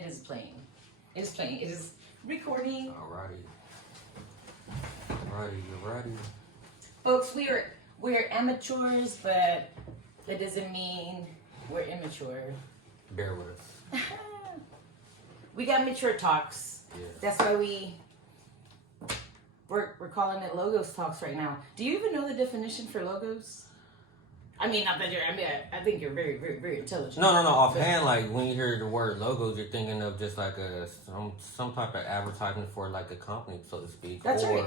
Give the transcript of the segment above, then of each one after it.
it is playing. It is playing. It is recording. Alrighty, you're ready. Folks, we're amateurs, but that doesn't mean we're immature. Bear with us. We got mature talks. Yeah. That's why we're calling it logos talks right now. Do you even know the definition for logos? I mean, not that I think you're very, very, very intelligent. No. Offhand, like when you hear the word logos, you're thinking of just like some type of advertisement for like a company, so to speak. That's right.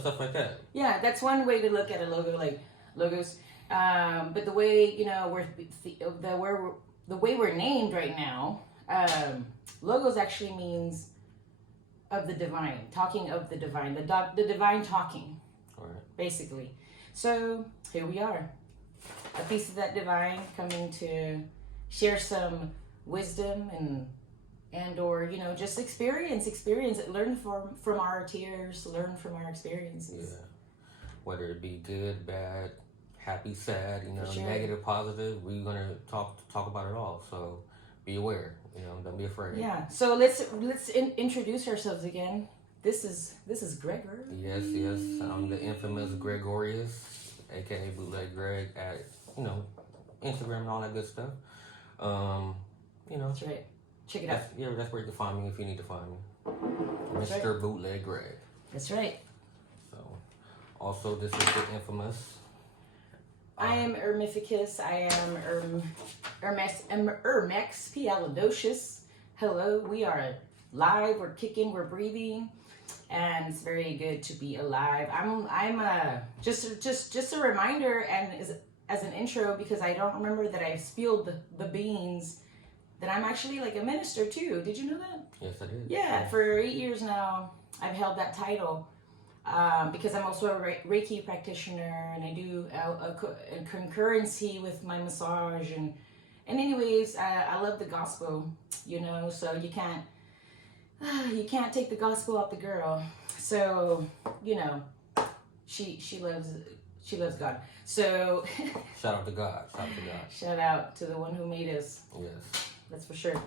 Stuff like that. Yeah, that's one way to look at a logo, like logos. But the way the way we're named right now, logos actually means of the divine, talking of the divine, the divine talking, All right. basically. So here we are, a piece of that divine coming to share some wisdom and or just experience, learn from our tears, learn from our experiences. Yeah. Whether it be good, bad, happy, sad, Sure. negative, positive, we're gonna talk about it all. So be aware, don't be afraid. Yeah. So let's introduce ourselves again. This is Gregor. Yes. I'm the infamous Gregorius, aka Bootleg Greg at Instagram and all that good stuff. That's right. Check it out. That's where you can find me if you need to find me. That's Mr. right. Bootleg Greg. That's right. So, also this is the infamous. I am Ermificus. I am Ermex Pialodocious. Hello, we are live. We're kicking. We're breathing, and it's very good to be alive. I'm just a reminder, and as an intro, because I don't remember that I spilled the beans, that I'm actually like a minister too. Did you know that? Yes, I did. Yeah, for 8 years now, I've held that title. Because I'm also a Reiki practitioner, and I do a concurrency with my massage, and anyways, I love the gospel, so you can't take the gospel off the girl. So she loves God. So Shout out to God. shout out to the one who made us. Yes. That's for sure.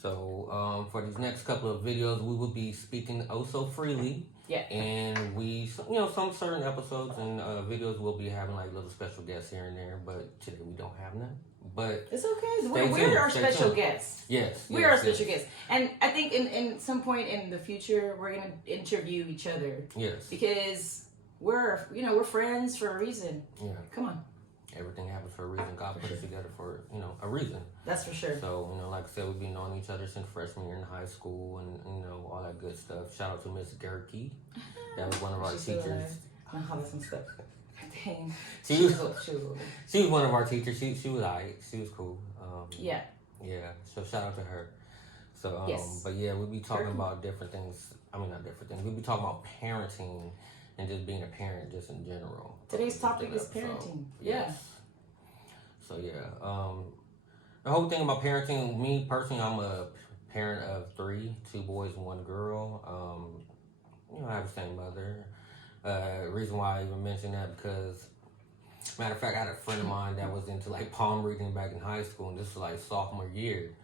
So for these next couple of videos, we will be speaking oh so freely. Yeah. And we, some certain episodes and videos will be having like little special guests here and there, but today we don't have none. But it's okay. We're our special guests. Yes. We're our special guests. And I think in some point in the future, we're going to interview each other. Yes. Because we're friends for a reason. Yeah. Come on. Everything happens for a reason. God put us together for, a reason. That's for sure. So, like I said, we've been knowing each other since freshman year in high school and, all that good stuff. Shout out to Miss Gerke. That was one of our teachers. Some stuff. Dang. She was one of our teachers. She was alright. She was cool. Yeah. Yeah. So shout out to her. So, yes. But yeah, we'll be talking about different things. I mean, not different things. We'll be talking about parenting and just being a parent just in general. Today's topic is parenting. Yeah. Yes. So yeah. The whole thing about parenting, me personally, I'm a parent of 3, 2 boys and 1 girl. I have the same mother. Reason why I even mention that because, matter of fact, I had a friend of mine that was into like palm reading back in high school, and this was like sophomore year.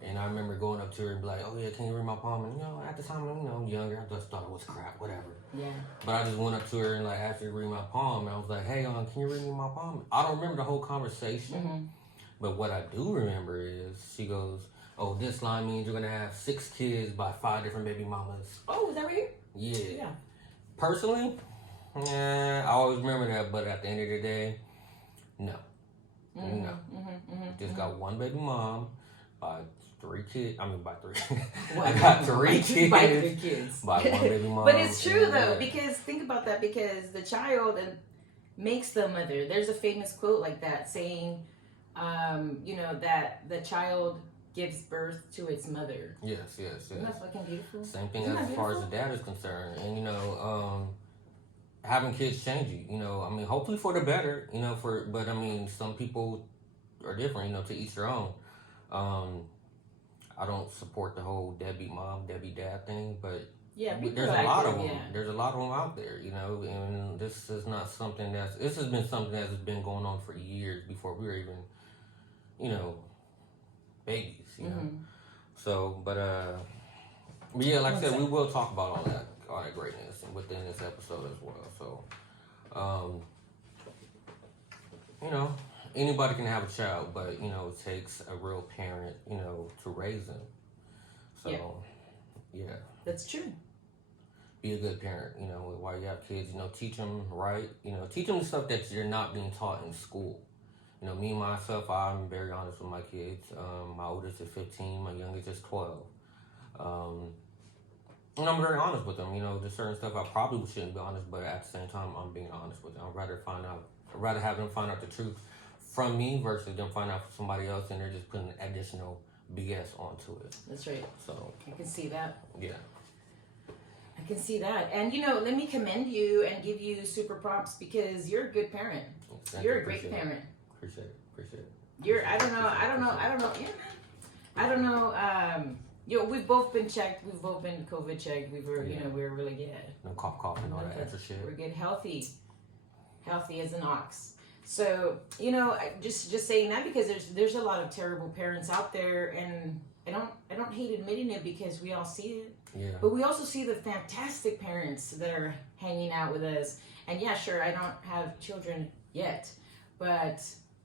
And I remember going up to her and be like, "Oh yeah, can you read my palm?" And at the time, younger, I just thought it was crap, whatever. Yeah. But I just went up to her and like asked her to read my palm, and I was like, "Hey, can you read me my palm?" I don't remember the whole conversation, mm-hmm. but what I do remember is she goes, "Oh, this line means you're gonna have 6 kids by 5 different baby mamas." Oh, is that right? Yeah. Personally, I always remember that, but at the end of the day, no. Mm-hmm. No. Mm-hmm. Just got 1 baby mom by 3 kids. I mean, by 3. I got 3 kids. By 3 kids. By 1 baby mom. But it's true though, because think about that, because the child makes the mother. There's a famous quote like that saying, that the child gives birth to its mother. Yes. Isn't that fucking beautiful? Same thing as far as the dad is concerned. And, having kids change you, hopefully for the better, but I mean, some people are different, to each their own. I don't support the whole deadbeat mom, deadbeat dad thing, but there's a lot of them. Yeah. There's a lot of them out there, and this is not something this has been something that's been going on for years before we were even, babies, you know. So, but yeah, like I said, we will talk about all that greatness within this episode as well. So, you know, anybody can have a child, but you know, it takes a real parent, you know, to raise them. So, yeah. That's true. Be a good parent, you know, while you have kids, you know, teach them right, you know, teach them the stuff that you're not being taught in school. You know, me, myself, I'm very honest with my kids. My oldest is 15, my youngest is 12. And I'm very honest with them, you know, there's certain stuff I probably shouldn't be honest, but at the same time, I'm being honest with them. I'd rather have them find out the truth from me versus them find out from somebody else and they're just putting additional BS onto it. That's right. So I can see that. Yeah. I can see that. And, you know, let me commend you and give you super props because you're a good parent. You're a great parent. Appreciate it. I don't know. You know, we've both been checked. We've both been COVID checked. We were really good. No cough and all that extra shit. We're good. Healthy as an ox. So, you know, just saying that because there's a lot of terrible parents out there, and I don't hate admitting it because we all see it. Yeah. But we also see the fantastic parents that are hanging out with us. And yeah, sure, I don't have children yet, but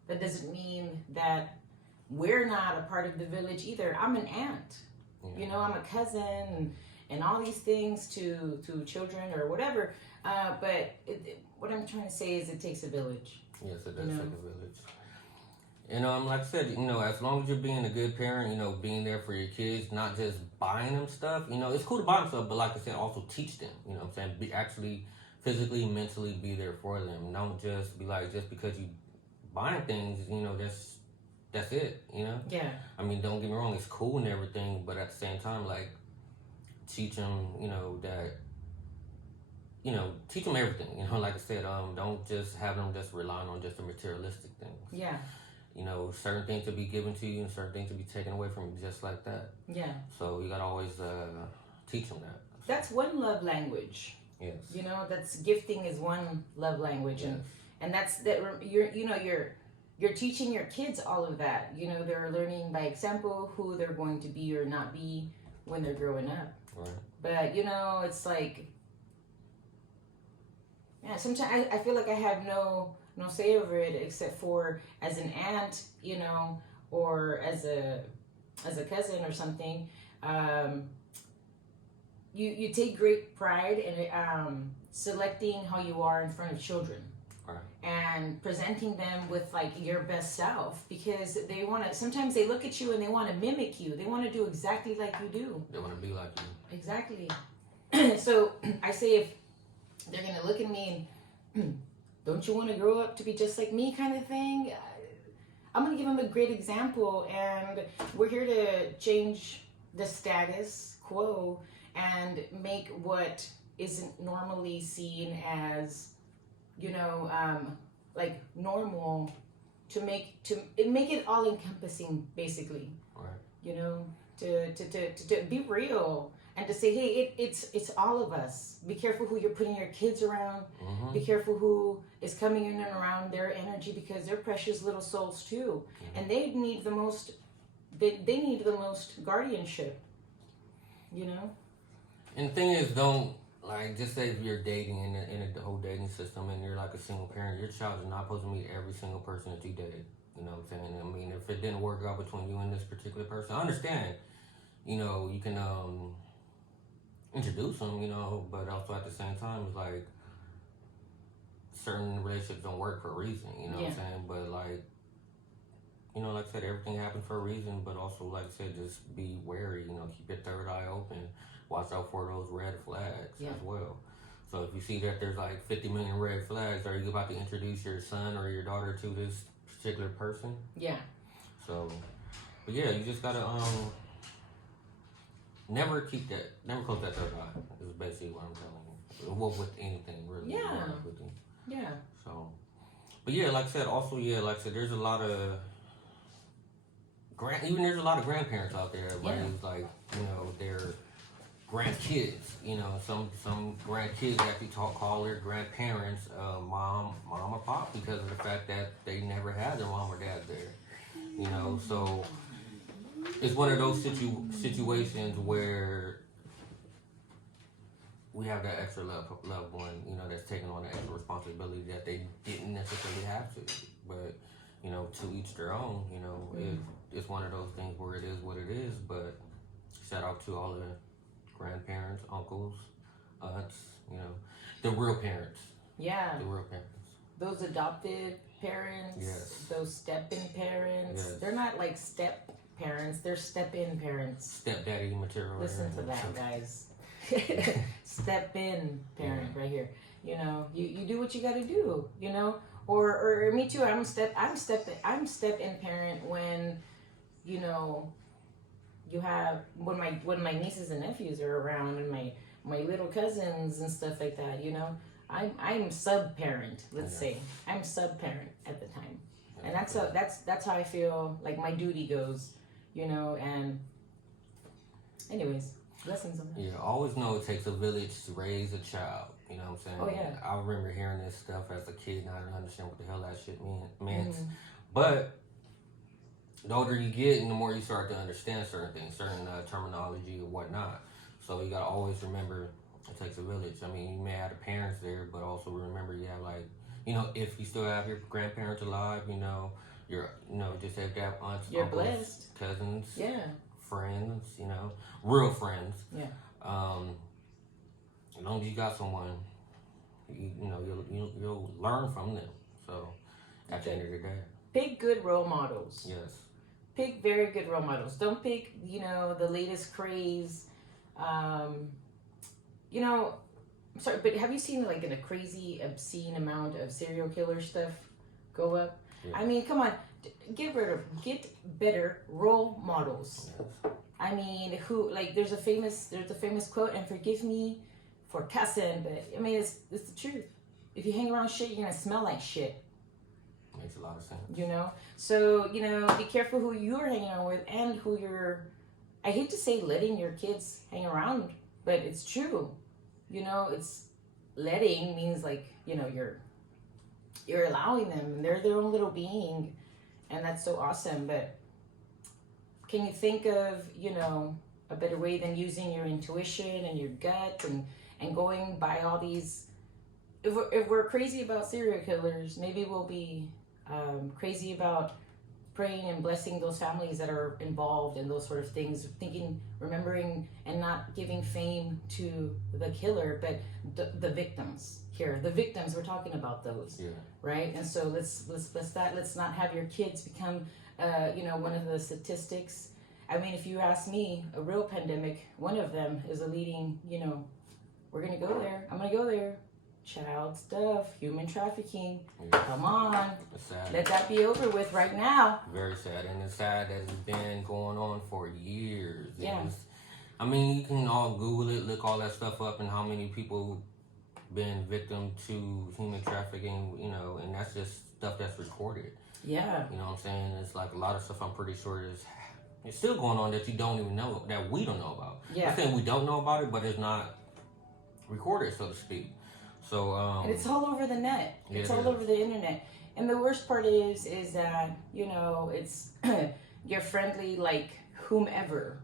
that doesn't mean that we're not a part of the village either. I'm an aunt. You know, I'm a cousin and all these things to children or whatever. But what I'm trying to say is it takes a village. Yes, it does take a village. And like I said, you know, as long as you're being a good parent, you know, being there for your kids, not just buying them stuff. You know, it's cool to buy them stuff, but like I said, also teach them. You know what I'm saying? Be actually physically, mentally be there for them. Don't just be like, just because you buying things, you know, that's it, you know? Yeah. I mean, don't get me wrong, it's cool and everything, but at the same time, like, teach them, you know, that, you know, teach them everything, you know, like I said, don't just have them just relying on just the materialistic things. Yeah. You know, certain things to be given to you and certain things to be taken away from you just like that. Yeah. So you gotta always teach them that. That's one love language. Yes. You know, that's gifting is one love language, yes. and that's that. You're teaching your kids all of that. You know, they're learning by example who they're going to be or not be when they're growing up. Right. But you know, it's like, yeah. Sometimes I feel like I have no say over it except for as an aunt, you know, or as a cousin or something. You take great pride in selecting how you are in front of children. Right. And presenting them with like your best self because they want to. Sometimes they look at you and they want to mimic you. They want to do exactly like you do. They want to be like you. Exactly. So I say if they're gonna look at me and don't you want to grow up to be just like me kind of thing, I'm gonna give them a great example, and we're here to change the status quo and make what isn't normally seen as, you know, like normal, to make it all encompassing, basically. Right. You know, to be real and to say, hey, it's all of us. Be careful who you're putting your kids around. Mm-hmm. Be careful who is coming in and around their energy because they're precious little souls too, and they need the most. They need the most guardianship. You know. And the thing is, don't, like, just say if you're dating in the whole dating system and you're like a single parent, your child is not supposed to meet every single person that you dated. You know what I'm saying? I mean, if it didn't work out between you and this particular person, I understand, you know, you can introduce them, you know, but also at the same time, it's like certain relationships don't work for a reason, you know what I'm saying? But, like, you know, like I said, everything happens for a reason, but also, like I said, just be wary, you know, keep your third eye open. Watch out for those red flags as well. So if you see that there's like 50 million red flags, are you about to introduce your son or your daughter to this particular person? Yeah. So, but yeah, you just gotta never close that third eye. Is basically what I'm telling you. Well, with anything really. Yeah. Yeah. So, but yeah, like I said, also there's a lot of there's a lot of grandparents out there that raise like, you know, their grandkids, you know, some grandkids actually call their grandparents mom or pop because of the fact that they never had their mom or dad there, you know. So it's one of those situations where we have that extra loved one, you know, that's taking on the extra responsibility that they didn't necessarily have to. But, you know, to each their own, you know, it's one of those things where it is what it is. But shout out to all the grandparents, uncles, aunts, you know, the real parents. Yeah. The real parents. Those adopted parents, Yes. those step-in parents. Yes. They're not like step parents, they're step-in parents. Stepdaddy material. Listen to that, guys. Step-in parent right here. You know, you do what you got to do, you know? Or me too. I'm step-in parent when, you know, you have when my nieces and nephews are around and my little cousins and stuff like that, you know. I'm sub parent, let's say. I'm sub parent at the time. And that's how I feel like my duty goes, you know, and anyways, blessings on that. Yeah, always know it takes a village to raise a child. You know what I'm saying? Oh, yeah. I remember hearing this stuff as a kid and I didn't understand what the hell that shit meant. But the older you get and the more you start to understand certain things, certain terminology or whatnot. So you gotta always remember it takes a village. I mean, you may have the parents there, but also remember you have like, you know, if you still have your grandparents alive, you know, just have that aunts, You're uncles, blessed. cousins, Yeah. friends, you know, real friends. Yeah. As long as you got someone, you know, you'll learn from them. So at the end of the day, pick good role models. yes. Pick very good role models. Don't pick, you know, the latest craze. You know, I'm sorry, but have you seen like a crazy, obscene amount of serial killer stuff go up? Yeah. I mean, come on, get better role models. Yes. I mean, there's a famous quote, and forgive me for cussing, but I mean it's the truth. If you hang around shit, you're gonna smell like shit. Makes a lot of sense. You know, so you know, be careful who you're hanging out with and who you're. I hate to say letting your kids hang around, but it's true. You know, it's letting means like, you know, you're allowing them, and they're their own little being, and that's so awesome. But can you think of, you know, a better way than using your intuition and your gut and going by all these? If we're crazy about serial killers, maybe we'll be crazy about praying and blessing those families that are involved in those sort of things, remembering and not giving fame to the killer, but the victims here. The victims, we're talking about those, right? And so let's not have your kids become, you know, one of the statistics. I mean, if you ask me, a real pandemic, one of them is a leading, you know, we're gonna go there. I'm gonna go there. Child stuff, human trafficking. Come on. It's sad. Let that be over with right now. Very sad. And it's sad that it's been going on for years. Yeah. I mean, you can all Google it, look all that stuff up, and how many people been victim to human trafficking, you know, and that's just stuff that's recorded. Yeah. You know what I'm saying? It's like a lot of stuff I'm pretty sure it's still going on that you don't even know, that we don't know about. Yeah. I'm saying we don't know about it, but it's not recorded, so to speak. So and it's all over the net. It's all is. over the internet. And the worst part is that, you know, it's you're friendly like whomever.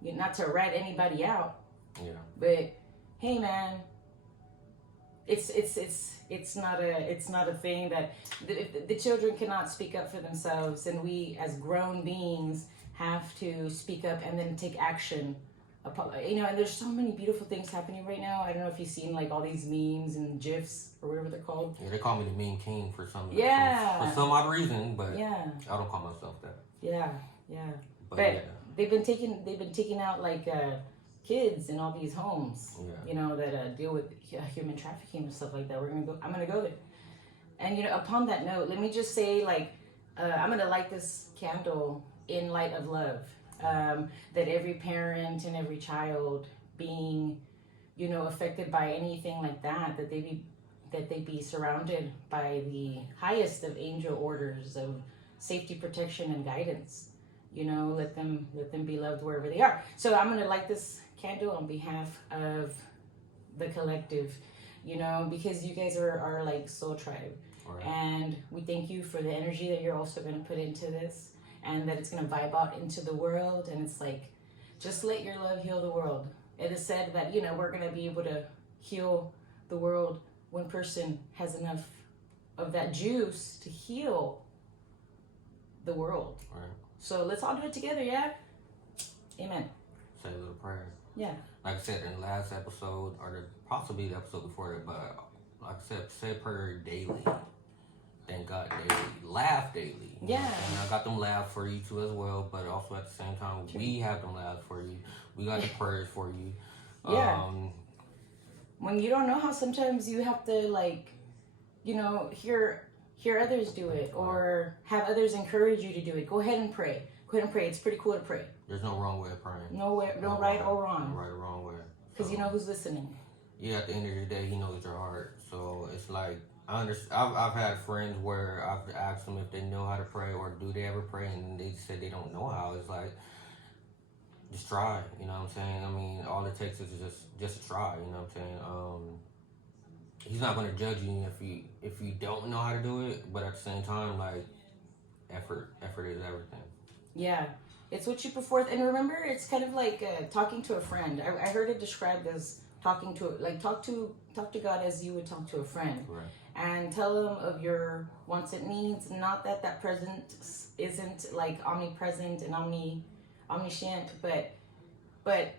You're not to rat anybody out. Yeah. But hey man, it's not a thing that the children cannot speak up for themselves, and we as grown beings have to speak up and then take action. You know, and there's so many beautiful things happening right now. I don't know if you've seen like all these memes and GIFs or whatever they're called. Yeah, they call me the meme king for some Yeah. for some odd reason, but Yeah. I don't call myself that. Yeah, yeah. But But yeah. they've been taking out like kids in all these homes. Yeah. You know, that deal with human trafficking and stuff like that. I'm gonna go there. And you know, upon that note, let me just say like I'm gonna light this candle in light of love. That every parent and every child being, you know, affected by anything like that they be surrounded by the highest of angel orders of safety, protection, and guidance. You know, let them be loved wherever they are. So I'm gonna light this candle on behalf of the collective, you know, because you guys are like soul tribe. Right. And we thank you for the energy that you're also gonna put into this. and that it's going to vibe out into the world. And it's like, just let your love heal the world. It is said that, you know, we're going to be able to heal the world. One person has enough of that juice to heal the world. Right. So let's all do it together, yeah? Amen. Say a little prayer. Yeah. Like I said in the last episode, or possibly the episode before that, but like I said, say a prayer daily. Thank God daily. Laugh daily. Yeah. And I got them laugh for you too as well, but also at the same time, we have them laugh for you. We got the prayers for you. Yeah. When you don't know how, sometimes you have to, like, you know, hear others do it, or have others encourage you to do it. Go ahead and pray. Go ahead and pray. It's pretty cool to pray. There's no wrong way of praying. No right or wrong. No right or wrong way. Because you know who's listening. Yeah, at the end of the day, he knows your heart. So it's like, I understand. I've had friends where I've asked them if they know how to pray or do they ever pray, and they said they don't know how. It's like, just try. You know what I'm saying? I mean, all it takes is just try. You know what I'm saying? He's not going to judge you if you don't know how to do it, but at the same time, like, effort is everything. Yeah, it's what you put forth. And remember, it's kind of like talking to a friend. I heard it described as talking to, like, talk to God as you would talk to a friend. Right. And tell him of your wants and needs. Not that presence isn't like omnipresent and omniscient, but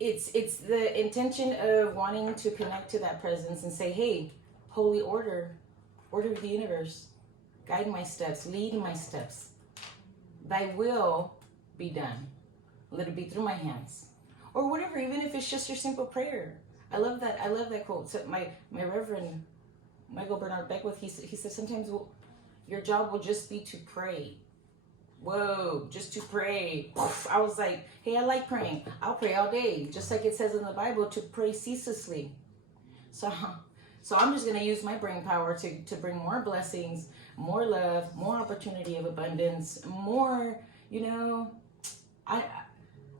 it's the intention of wanting to connect to that presence and say, hey, holy order of the universe, guide my steps, lead my steps. Thy will be done. Let it be through my hands. Or whatever, even if it's just your simple prayer. I love that quote. So my Reverend Michael Bernard Beckwith, he said sometimes your job will just be to pray. Whoa, just to pray. I was like, hey, I like praying. I'll pray all day. Just like it says in the Bible, to pray ceaselessly. So I'm just going to use my brain power to bring more blessings, more love, more opportunity of abundance, more, you know, I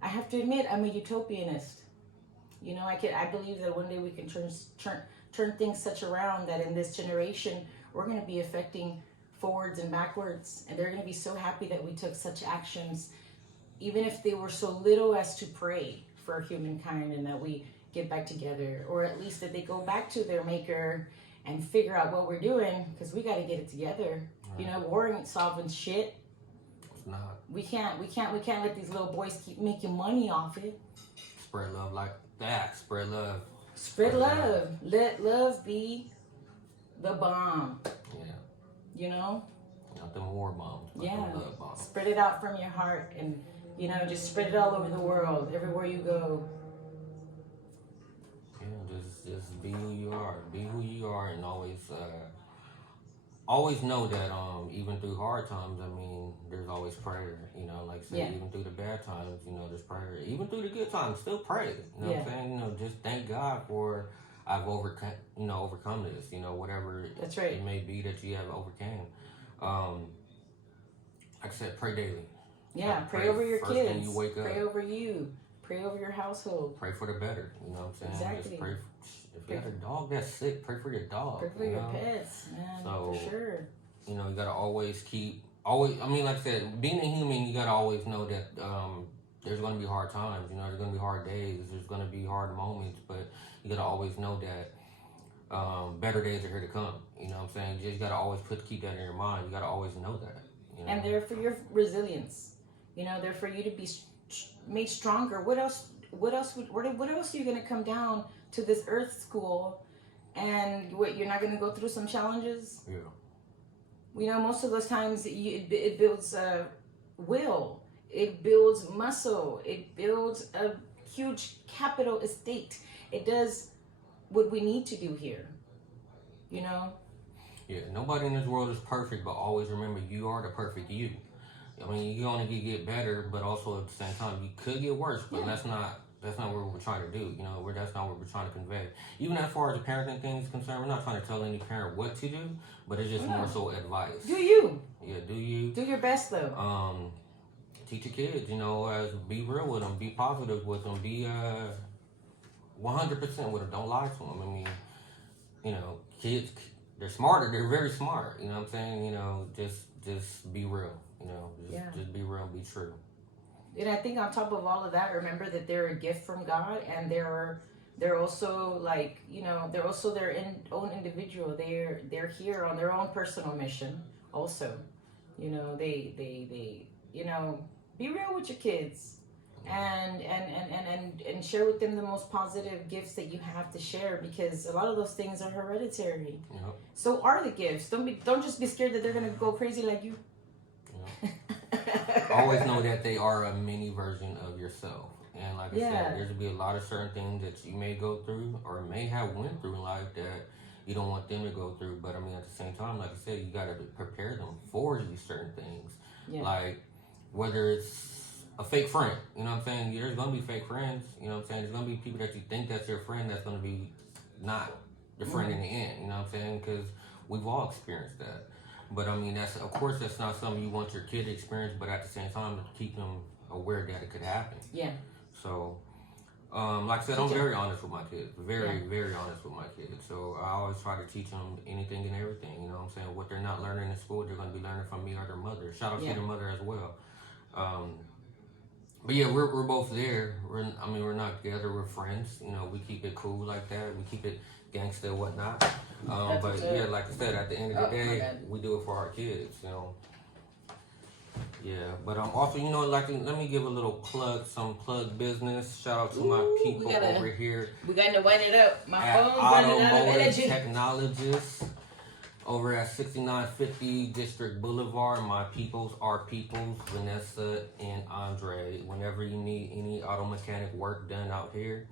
have to admit, I'm a utopianist. You know, I believe that one day we can turn things such around that in this generation, we're going to be affecting forwards and backwards, and they're going to be so happy that we took such actions, even if they were so little as to pray for humankind and that we get back together, or at least that they go back to their maker and figure out what we're doing, because we got to get it together. Right. You know, war ain't solving shit. It's not. We can't let these little boys keep making money off it. Spread love like that. Spread love. Spread love. Let love be the bomb. Yeah. You know? Not them war bombs. But yeah. them love bombs. Spread it out from your heart, and, you know, just spread it all over the world, everywhere you go. Yeah, just be who you are. Be who you are, and always know that even through hard times, I mean, there's always prayer. You know, like say, even through the bad times, you know, there's prayer. Even through the good times, still pray. You know what I'm saying? You know, just thank God for I've overcome this. You know, whatever it may be that you have overcame. Like I said, pray daily. Yeah, pray over your kids. When you wake up. Pray over you. Pray over your household. Pray for the better. You know what I'm saying? Exactly. Just pray. If you got a dog that's sick, pray for your dog. Pray for your pets, man. So, for sure. You know, you gotta always I mean, like I said, being a human, you gotta always know that there's gonna be hard times. You know, there's gonna be hard days. There's gonna be hard moments, but you gotta always know that better days are here to come. You know what I'm saying? You just gotta always keep that in your mind. You gotta always know that. You know? And they're for your resilience. You know, they're for you to be made stronger. What else are you gonna come down to this earth school, and you're not gonna go through some challenges? Yeah. You know, most of those times it builds will, it builds muscle, it builds a huge capital estate. It does what we need to do here, you know? Yeah, nobody in this world is perfect, but always remember you are the perfect you. I mean, you only can get better, but also at the same time, you could get worse, but that's not what we're trying to do. You know, that's not what we're trying to convey. Even as far as the parenting thing is concerned, we're not trying to tell any parent what to do, but it's just more so advice. Do you? Yeah, do you? Do your best, though. Teach your kids, you know, be real with them, be positive with them, be 100% with them. Don't lie to them. I mean, you know, kids, they're smarter. They're very smart. You know what I'm saying? You know, just be real. You know, be true. And I think on top of all of that, remember that they're a gift from God, and they're also like, you know, they're also their own individual. They're here on their own personal mission also. You know, they you know, be real with your kids, and share with them the most positive gifts that you have to share, because a lot of those things are hereditary. Yep. So are the gifts. Don't just be scared that they're gonna go crazy like you. Yep. Always know that they are a mini version of yourself. And like I said, there's be a lot of certain things that you may go through or may have went through in life that you don't want them to go through. But I mean, at the same time, like I said, you got to prepare them for these certain things. Yeah. Like whether it's a fake friend, you know what I'm saying? There's going to be fake friends, you know what I'm saying? There's going to be people that you think that's your friend that's going to be not your friend in the end, you know what I'm saying? Because we've all experienced that. But I mean, that's of course that's not something you want your kid to experience, but at the same time, to keep them aware that it could happen. Yeah. So, like I said, I'm very honest with my kids. Very honest with my kids. So I always try to teach them anything and everything. You know what I'm saying? What they're not learning in school, they're going to be learning from me or their mother. Shout out to their mother as well. But yeah, we're both there. We're not together. We're friends. You know, we keep it cool like that. We keep it gangster and whatnot. But yeah, like I said, at the end of the day, we do it for our kids. You know. Yeah, but also, you know, like, let me give a little plug, some plug business. Shout out to my people over here. We got to wind it up. My phone's running out of energy. Technologists over at 6950 District Boulevard. My peoples, our peoples, Vanessa and Andre. Whenever you need any auto mechanic work done out here,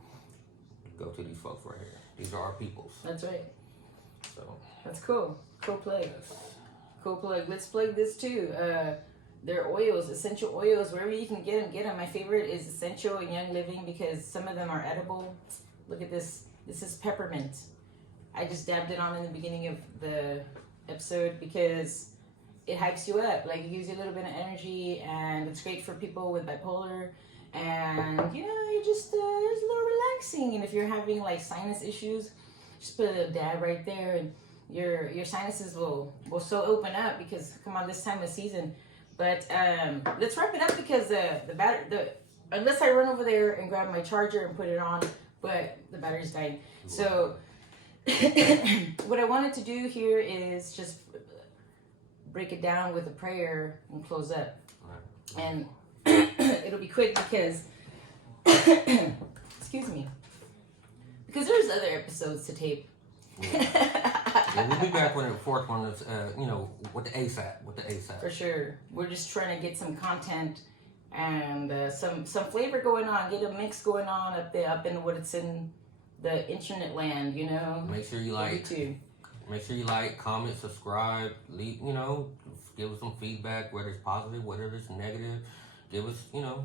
go to these folks right here. These are our peoples. That's right. So that's cool. Cool plug. Yes. Cool plug. Let's plug this too. Their oils, essential oils, wherever you can get them. My favorite is Essential and Young Living because some of them are edible. Look at this. This is peppermint. I just dabbed it on in the beginning of the episode because it hypes you up. Like, it gives you a little bit of energy, and it's great for people with bipolar. And, you know, you just, it's a little relaxing. And if you're having, like, sinus issues, just put a little dab right there, and your sinuses will so open up because, come on, this time of season. But let's wrap it up because unless I run over there and grab my charger and put it on, but the battery's dying. So what I wanted to do here is just break it down with a prayer and close up. And it'll be quick because, excuse me, because there's other episodes to tape. Yeah, we'll be back when the fourth one is, with the ASAP. For sure. We're just trying to get some content and some flavor going on, get a mix going on up in what it's in the internet land, you know. Make sure you like, YouTube. Make sure you like, comment, subscribe, leave, you know, give us some feedback, whether it's positive, whether it's negative. Give us, you know.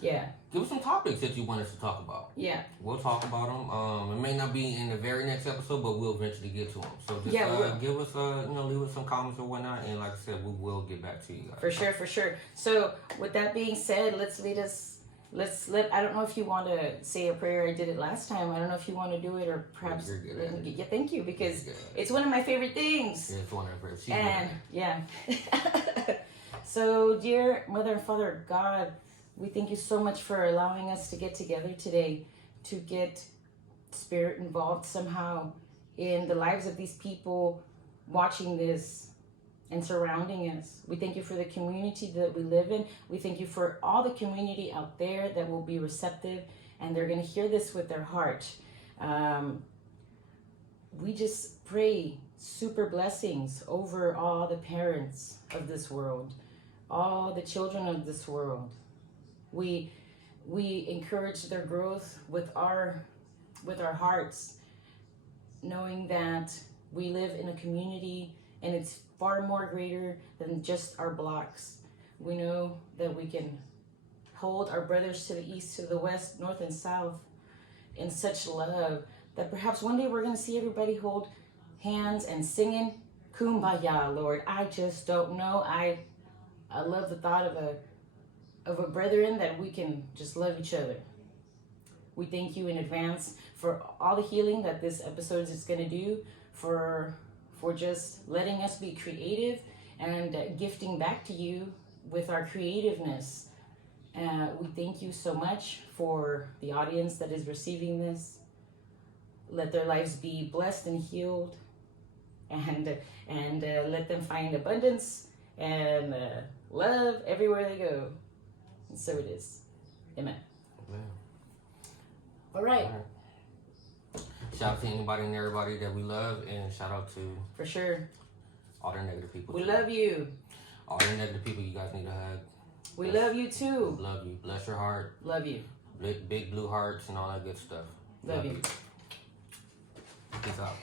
Yeah. Give us some topics that you want us to talk about. Yeah. We'll talk about them. It may not be in the very next episode, but we'll eventually get to them. So just give us, leave us some comments or whatnot. And like I said, we will get back to you guys. For sure. So with that being said, I don't know if you want to say a prayer. I did it last time. I don't know if you want to do it or perhaps. Yeah, thank you, because it's one of my favorite things. Yeah, it's one of my favorite things. And yeah. So dear Mother and Father God, we thank you so much for allowing us to get together today, to get spirit involved somehow in the lives of these people watching this and surrounding us. We thank you for the community that we live in. We thank you for all the community out there that will be receptive and they're going to hear this with their heart. We just pray super blessings over all the parents of this world, all the children of this world. We encourage their growth with our hearts, knowing that we live in a community and it's far more greater than just our blocks. We know that we can hold our brothers to the east, to the west, north and south in such love that perhaps one day we're going to see everybody hold hands and singing Kumbaya, Lord. I just don't know. I love the thought of a brethren that we can just love each other. We thank you in advance for all the healing that this episode is going to do, for just letting us be creative and gifting back to you with our creativeness. We thank you so much for the audience that is receiving this. Let their lives be blessed and healed, and let them find abundance and love everywhere they go. And so it is. Amen. Amen. All right. Shout out to anybody and everybody that we love, and shout out to For sure. all the negative people. We too. love you. All the negative people, you guys need a hug. We love you too. Love you. Bless your heart. Love you. Big blue hearts and all that good stuff. Love you. Peace out.